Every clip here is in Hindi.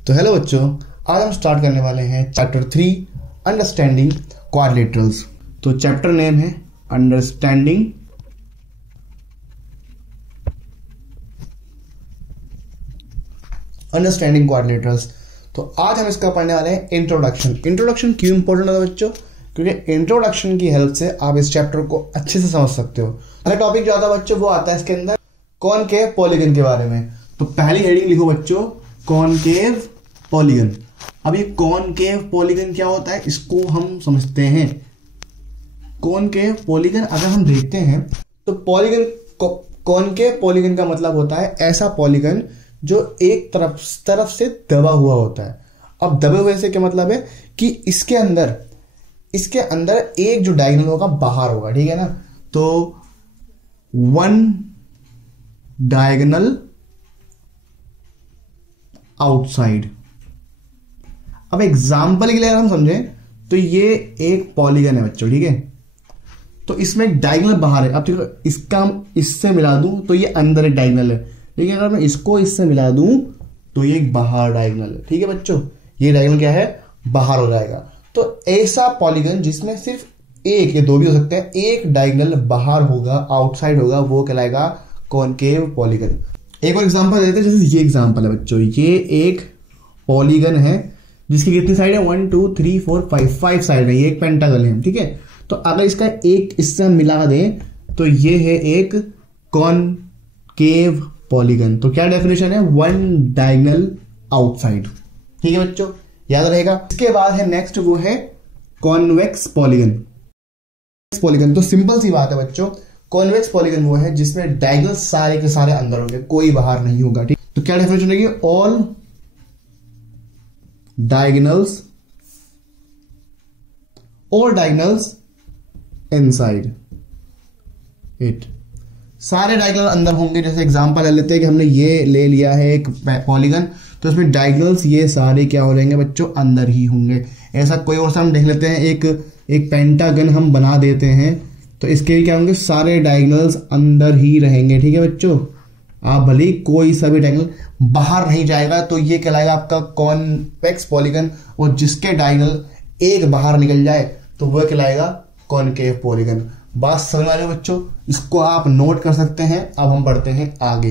तो हेलो बच्चों, आज हम स्टार्ट करने वाले हैं चैप्टर 3 अंडरस्टैंडिंग क्वाड्रिलेटरल्स। तो चैप्टर नेम है अंडरस्टैंडिंग क्वाड्रिलेटरल्स। तो आज हम इसका पढ़ने वाले हैं इंट्रोडक्शन। इंट्रोडक्शन क्यों इंपॉर्टेंट होता है बच्चों? क्योंकि इंट्रोडक्शन की हेल्प से आप इस चैप्टर को अच्छे से समझ सकते हो। पहला टॉपिक जो आता है बच्चों वो आता है इसके अंदर कॉनकेव पॉलीगन के बारे में। तो पहली हेडिंग लिखो बच्चों, कॉनकेव पॉलीगन। अब ये कॉनकेव पॉलीगन क्या होता है इसको हम समझते हैं। कॉनकेव पॉलीगन अगर हम देखते हैं तो पॉलीगन कॉनकेव पॉलीगन का मतलब होता है ऐसा पॉलीगन जो एक तरफ से दबा हुआ होता है। अब दबे हुए से क्या मतलब है कि इसके अंदर एक जो डायगोनल होगा बाहर होगा, ठीक है ना। तो वन डायगोनल आउटसाइड। अब एग्जाम्पल के लिए अगर हम समझें तो ये एक पॉलीगन है बच्चों, ठीक है। तो इसमें एक डायगोनल बाहर है। अब देखो इसका हम इससे मिला दूं तो ये अंदर एक डायगोनल है, लेकिन अगर मैं इसको इससे मिला दूं तो ये एक बाहर डायगोनल है, ठीक है बच्चों। ये डायगोनल क्या है, बाहर हो जाएगा। तो ऐसा पॉलीगन जिसमें सिर्फ एक या दो भी हो सकते हैं, एक डायगोनल बाहर होगा, आउटसाइड होगा, वो कहलाएगा कॉनकेव पॉलीगन। एक और एग्जांपल देते हैं, जैसे ये एग्जांपल है बच्चों। ये एक पॉलीगन है जिसकी कितनी साइड है, 1 2 3 4 5 साइड है। ये एक पेंटागन है, ठीक है। तो अगर इसका एक इससे मिला दें तो ये है एक कॉनकेव पॉलीगन। तो क्या डेफिनेशन है, वन डायगोनल आउटसाइड, ठीक है बच्चों, याद रहेगा। इसके बाद है नेक्स्ट, वो है कॉन्वेक्स पॉलीगन। तो सिंपल सी बात है बच्चों, कॉन्वेक्स पॉलीगन वो है जिसमें डायगोनल सारे के सारे अंदर होंगे, कोई बाहर नहीं होगा, ठीक। तो क्या डेफिनेशन है, ऑल डायगोनल्स इनसाइड इट। सारे डायगोनल अंदर होंगे। जैसे एग्जांपल ले लेते हैं कि हमने ये ले लिया है एक पॉलीगन, तो इसमें डायगोनल्स ये सारे क्या हो जाएंगे बच्चों, अंदर ही होंगे। ऐसा कोई और सा हम देख लेते हैं, एक पेंटागन हम बना देते हैं, तो इसके भी क्या होंगे, सारे डायगोनल्स अंदर ही रहेंगे, ठीक है बच्चों। आप भले ही कोई सा भी डायगोनल बाहर नहीं जाएगा तो ये कहलाएगा आपका कॉन्वेक्स पॉलीगन। और जिसके डायगोनल एक बाहर निकल जाए तो वह कहलाएगा कॉनकेव पॉलीगन। बात समझ आ रही है बच्चों, इसको आप नोट कर सकते हैं। अब हम बढ़ते हैं आगे।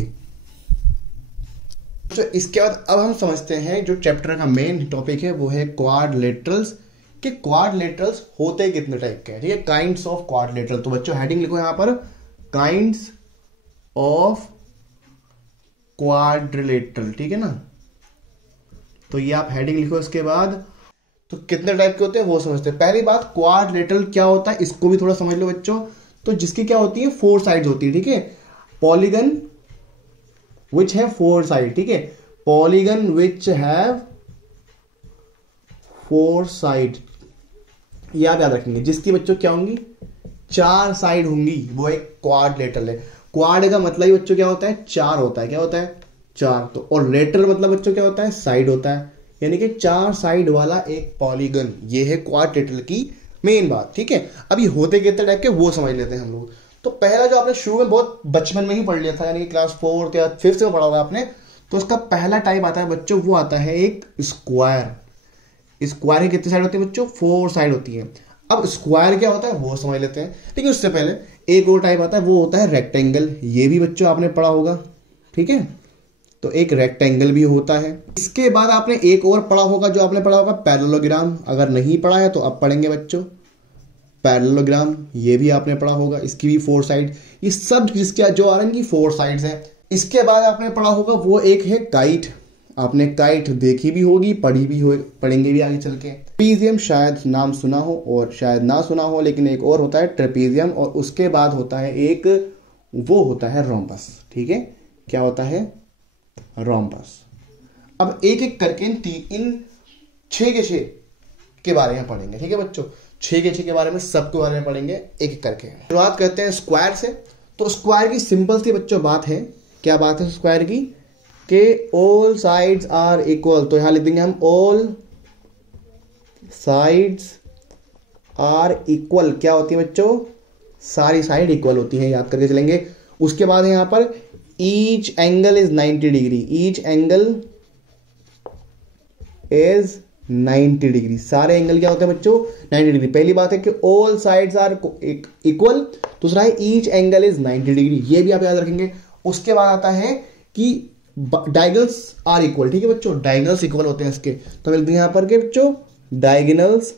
तो इसके बाद अब हम समझते हैं जो चैप्टर का मेन टॉपिक है वो है क्वाड्रिलेटरल्स। कि क्वाड्रिलेटरल्स होते कितने टाइप के हैं, ठीक है। Kinds of quadrilateral. तो बच्चों हेडिंग लिखो यहां पर, काइंड्स ऑफ क्वाड्रिलेटरल, ठीक है ना। तो ये आप हेडिंग लिखो। इसके बाद तो कितने टाइप के होते हैं वो समझते हैं। पहली बात, क्वाड्रिलेटरल क्या होता है इसको भी थोड़ा समझ लो बच्चों। तो जिसकी क्या होती है, 4 साइड्स होती है, ठीक है। पॉलीगन विच है 4 साइड, ठीक है। पॉलीगन विच हैव 4 साइड, याद रखेंगे। जिसकी बच्चों क्या होंगी, 4 साइड होंगी, वो एक क्वाड्रिलेटरल है। क्वाड का मतलब ही बच्चों क्या होता है, 4 होता है। क्या होता है, 4। तो और लेटरल मतलब बच्चों क्या होता है, साइड होता है, यानी कि 4 साइड वाला एक पॉलीगन। ये है क्वाड्रिलेटरल की मेन बात, ठीक है। अब ये होते कितने टाइप के वो समझ लेते हैं हम लोग। तो पहला जो आपने शुरू में बहुत बचपन में ही पढ़ लिया था, यानी कि क्लास 4 या 5th में पढ़ा होगा आपने, तो उसका पहला टाइप आता है बच्चों, वो आता है एक स्क्वायर। स्क्वायर की कितनी साइड होती है बच्चों, 4 साइड होती है। अब स्क्वायर क्या होता है वो समझ लेते हैं, लेकिन उससे पहले एक और टाइप आता है, वो होता है रेक्टेंगल। ये भी बच्चों आपने पढ़ा होगा, ठीक है। तो एक रेक्टेंगल भी होता है। इसके बाद आपने एक और पढ़ा होगा, जो आपने पढ़ा होगा पैरेललोग्राम। अगर नहीं पढ़ा है तो अब पढ़ेंगे बच्चों पैरेललोग्राम। ये भी आपने पढ़ा होगा, इसकी भी 4 साइड। ये सब जिसके जो आ रहे हैं की 4 साइड्स है। इसके बाद आपने पढ़ा होगा वो एक है काइट। आपने काइट देखी भी होगी, पढ़ेंगे भी आगे चल के। ट्रेपीजियम शायद नाम सुना हो और शायद ना सुना हो, लेकिन एक और होता है ट्रेपीजियम। और उसके बाद होता है एक, वो होता है रोम्बस, ठीक है। क्या होता है, रोम्बस। अब एक एक करके इन 6 के 6 के बारे में पढ़ेंगे, ठीक है बच्चों। 6 के 6 के बारे में, सबके बारे में पढ़ेंगे एक एक करके। शुरुआत करते हैं स्क्वायर से। तो स्क्वायर की सिंपल सी बच्चों बात है, क्या बात है स्क्वायर की, कि ऑल साइड्स आर इक्वल। तो यहां लिख देंगे हम, ऑल साइड्स आर इक्वल। क्या होती है बच्चों, सारी साइड इक्वल होती है, याद करके चलेंगे। उसके बाद है यहां पर each angle is 90 degree, each angle is 90 degree. सारे एंगल क्या होते हैं बच्चों? 90 डिग्री। पहली बात है कि ऑल साइड्स आर इक्वल। दूसरा है ईच एंगल इज 90 डिग्री, ये भी आप याद रखेंगे। उसके बाद आता है कि डायगोनल्स आर इक्वल। ठीक है बच्चों, डायगोनल्स इक्वल होते हैं इसके, तो मिलते हैं यहां पर के बच्चों डायगोनल्स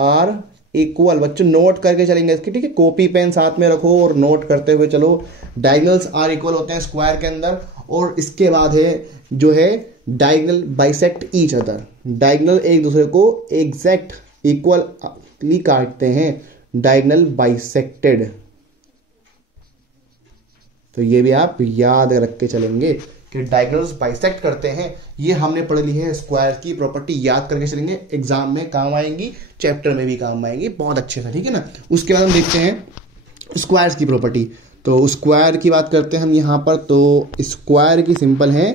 आर इक्वल। बच्चों नोट करके चलेंगे इसकी, ठीक है, कॉपी पेन साथ में रखो और नोट करते हुए चलो। डायगोनल्स आर इक्वल होते हैं स्क्वायर के अंदर। और इसके बाद है जो है diagonal bisect each other. Diagonal एक दूसरे को एग्जैक्ट इक्वली काटते हैं, डायगोनल बाइसेक्टेड। तो ये भी आप याद रख के चलेंगे कि डायगोनल्स बाइसेक्ट करते हैं। ये हमने पढ़ ली है स्क्वायर की प्रॉपर्टी, याद करके चलेंगे, एग्जाम में काम आएंगी, चैप्टर में भी काम आएंगी बहुत अच्छे से, ठीक है ना। उसके बाद हम देखते हैं स्क्वायर्स की प्रॉपर्टी। तो स्क्वायर की बात करते हैं हम यहां पर। तो स्क्वायर की सिंपल है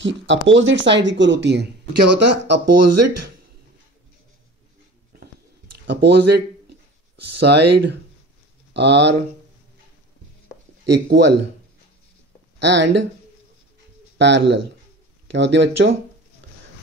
कि अपोजिट साइड इक्वल होती है। क्या होता है? Opposite side are equal and parallel. क्या होती है बच्चों?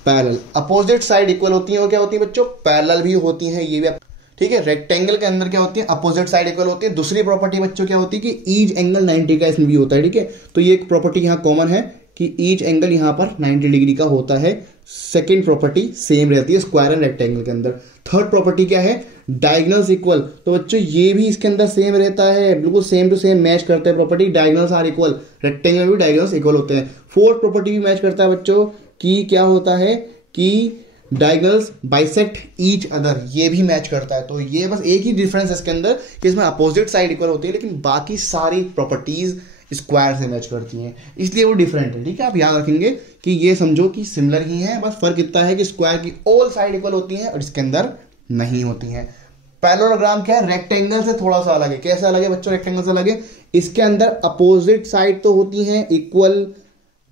पैरेलल। अपोजिट साइड इक्वल होती है और क्या होती है बच्चों? पैरेलल भी होती है। ये भी आप, ठीक है, रेक्टेंगल के अंदर क्या होती है? अपोजिट साइड इक्वल होती है। दूसरी प्रॉपर्टी बच्चों क्या होती है कि ईच एंगल 90 का इसमें भी होता है, ठीक है। तो ये एक प्रॉपर्टी यहां कॉमन है कि ईच एंगल यहां पर 90 डिग्री का होता है। सेकेंड प्रॉपर्टी सेम रहती है स्क्वायर एंड रेक्टेंगल के अंदर। थर्ड प्रॉपर्टी क्या है? Diagonals equal. तो बच्चों ये भी इसके अंदर सेम रहता है, बिल्कुल सेम टू सेम मैच करते हैं property. Diagonals are equal, rectangle में भी डायगोनल्स इक्वल होते हैं। फोर्थ प्रॉपर्टी भी मैच करता है बच्चों कि क्या होता है कि डायगोनल्स बाइसेक्ट ईच अदर, ये भी मैच करता है। तो ये बस एक ही डिफरेंस है इसके अंदर कि इसमें अपोजिट साइड इक्वल होती है, लेकिन बाकी सारी प्रॉपर्टीज स्क्वायर से मैच करती हैं, इसलिए वो डिफरेंट है, ठीक है। आप याद रखेंगे कि ये समझो कि सिमिलर ही है, बस फर्क इतना है कि स्क्वायर की ऑल साइड इक्वल होती हैं और इसके अंदर नहीं होती हैं। पैरेललोग्राम क्या है? रेक्टेंगल से थोड़ा सा अलग है। कैसे अलग है बच्चों? रेक्टेंगल से अलग है, इसके अंदर अपोजिट साइड तो होती हैं इक्वल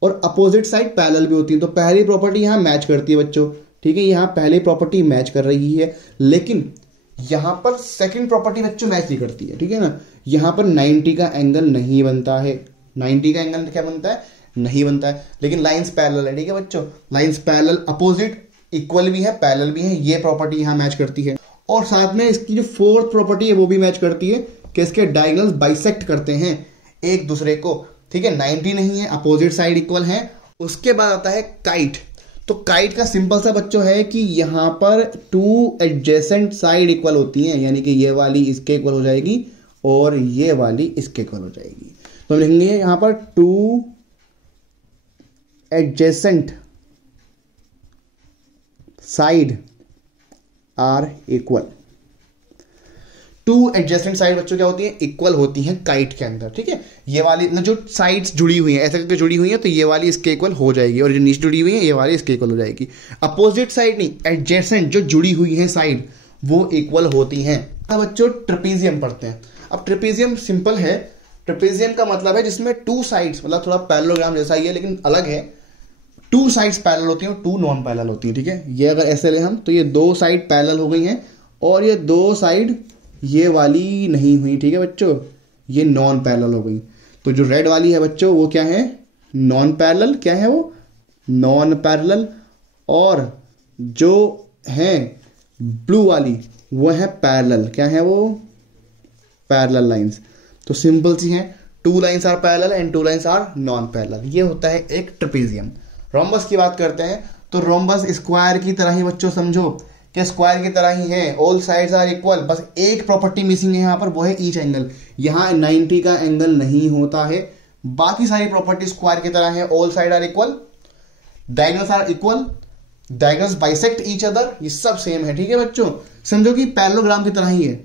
और अपोजिट साइड पैरेलल भी होती है। तो पहली प्रॉपर्टी यहां मैच करती है बच्चों, ठीक है, यहां पहली प्रॉपर्टी मैच कर रही है, लेकिन यहां पर सेकंड प्रॉपर्टी बच्चों मैच नहीं करती है, ठीक है ना। यहां पर 90 का एंगल नहीं बनता है। 90 का एंगल क्या बनता है? नहीं बनता है, लेकिन लाइंस पैरेलल है, ठीक है बच्चों। लाइंस पैरेलल, अपोजिट इक्वल भी है, पैरेलल भी है, ये प्रॉपर्टी यहां मैच करती है। और साथ में इसकी जो फोर्थ प्रॉपर्टी है वो भी मैच करती है कि इसके डायगोनल्स बाइसेक्ट करते हैं एक दूसरे को, ठीक है। 90 नहीं है, अपोजिट साइड इक्वल है। उसके बाद आता है काइट। तो काइट का सिंपल सा बच्चों है कि यहां पर टू एडजेसेंट साइड इक्वल होती हैं, यानी कि ये वाली इसके इक्वल हो जाएगी और ये वाली इसके इक्वल हो जाएगी। तो हम लिखेंगे यहां पर two adjacent side are equal. Two adjacent side बच्चों क्या होती है? इक्वल होती हैं काइट के अंदर, ठीक है। ये वाली जो साइड्स जुड़ी हुई हैं ऐसे करके जुड़ी हुई हैं, तो ये वाली इसके इक्वल हो जाएगी और जो नीचे जुड़ी हुई है ये वाली इसके इक्वल हो जाएगी। अपोजिट साइड नहीं, एडजेसेंट जो जुड़ी हुई है साइड वो इक्वल होती हैं। अब बच्चों ट्रेपेजियम पढ़ते हैं। अब ट्रेपेजियम सिंपल है, ट्रेपेजियम का मतलब है जिसमें टू साइड्स, मतलब थोड़ा पैरेललोग्राम जैसा ही है लेकिन अलग है। टू साइड्स पैरेलल होती हैं और टू नॉन पैरेलल होती हैं, ठीक है। ये अगर ऐसे ले हम तो ये दो साइड पैरेलल हो गई हैं और ये दो साइड ये वाली नहीं हुई, ठीक है बच्चों, ये नॉन पैरेलल हो गई। तो जो रेड वाली है बच्चों वो क्या है? Non parallel. क्या है वो? Non parallel. और जो है ब्लू वाली वो है पैरेलल। क्या है वो? Parallel lines. तो सिंपल सी है, two lines are parallel and two lines are non parallel. ये होता है एक ट्रेपेजियम। रोम्बस की बात करते हैं तो रोम्बस स्क्वायर की तरह ही बच्चों समझो कि स्क्वायर की तरह ही है, ऑल साइड्स आर इक्वल। बस एक प्रॉपर्टी मिसिंग है यहां पर, वो है ईच एंगल। यहां 90 का एंगल नहीं होता है, बाकी सारी प्रॉपर्टी स्क्वायर की तरह है। All side are equal, diagonals are equal, diagonals bisect each other, ये सब सेम है, ठीक है बच्चों। समझो कि पैरेललोग्राम की तरह ही है,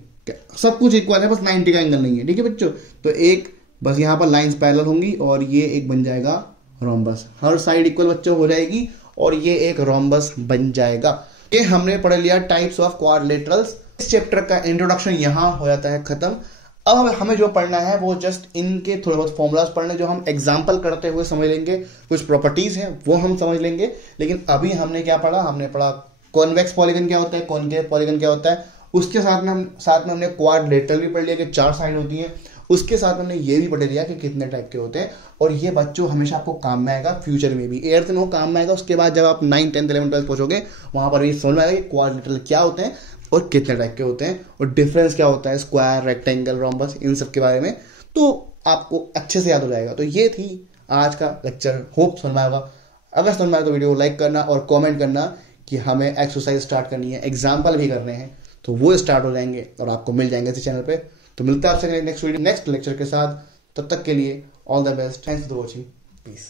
सब कुछ इक्वल है, बस 90 का एंगल नहीं है, ठीक है बच्चों। तो एक बस यहां पर लाइंस पैरेलल होंगी और ये एक बन जाएगा रोम्बस। हर साइड इक्वल बच्चों हो जाएगी और ये एक रोम्बस बन जाएगा। ये हमने पढ़ लिया टाइप्स ऑफ क्वाड्रिलेटरल्स। इस चैप्टर का इंट्रोडक्शन यहां हो जाता है खत्म। अब हमें जो पढ़ना है वो जस्ट इनके थोड़े बहुत फॉर्मूलाज पढ़ने, जो हम एग्जांपल करते हुए समझ लेंगे। कुछ प्रॉपर्टीज हैं वो हम समझ लेंगे, लेकिन अभी हमने क्या पढ़ा? हमने पढ़ा कॉन्वेक्स पॉलीगन क्या होता है, कॉनकेव पॉलीगन क्या होता है। उसके साथ में हमने क्वाड्रिलेटरल भी पढ़ लिया कि चार साइड होती हैं। उसके साथ हमने ये भी पढ़ लिया कि कितने टाइप के होते हैं, और ये बच्चों हमेशा आपको काम में आएगा फ्यूचर में भी। 8th में वो काम में आएगा, उसके बाद जब आप 9, 10, 11, 12 पहुंचोगे वहां पर भी समझ में आएगा कि क्वाड्रिलेटरल क्या होते हैं और कितने टाइप के होते हैं और डिफरेंस क्या होता है स्क्वायर, रेक्टेंगल, रोम्बस, इन सब के बारे में, तो आपको अच्छे से याद हो जाएगा। तो ये थी आज का लेक्चर, होप समझ में आएगा। अगर समझ में आए तो वीडियो को लाइक करना और कमेंट करना कि हमें एक्सरसाइज स्टार्ट करनी है, एग्जाम्पल भी करने हैं, तो वो स्टार्ट हो जाएंगे और आपको मिल जाएंगे इस चैनल पे। तो मिलता है आपसे नेक्स्ट वीडियो नेक्स्ट लेक्चर के साथ, तब तक के लिए all the best, thanks for watching, piece.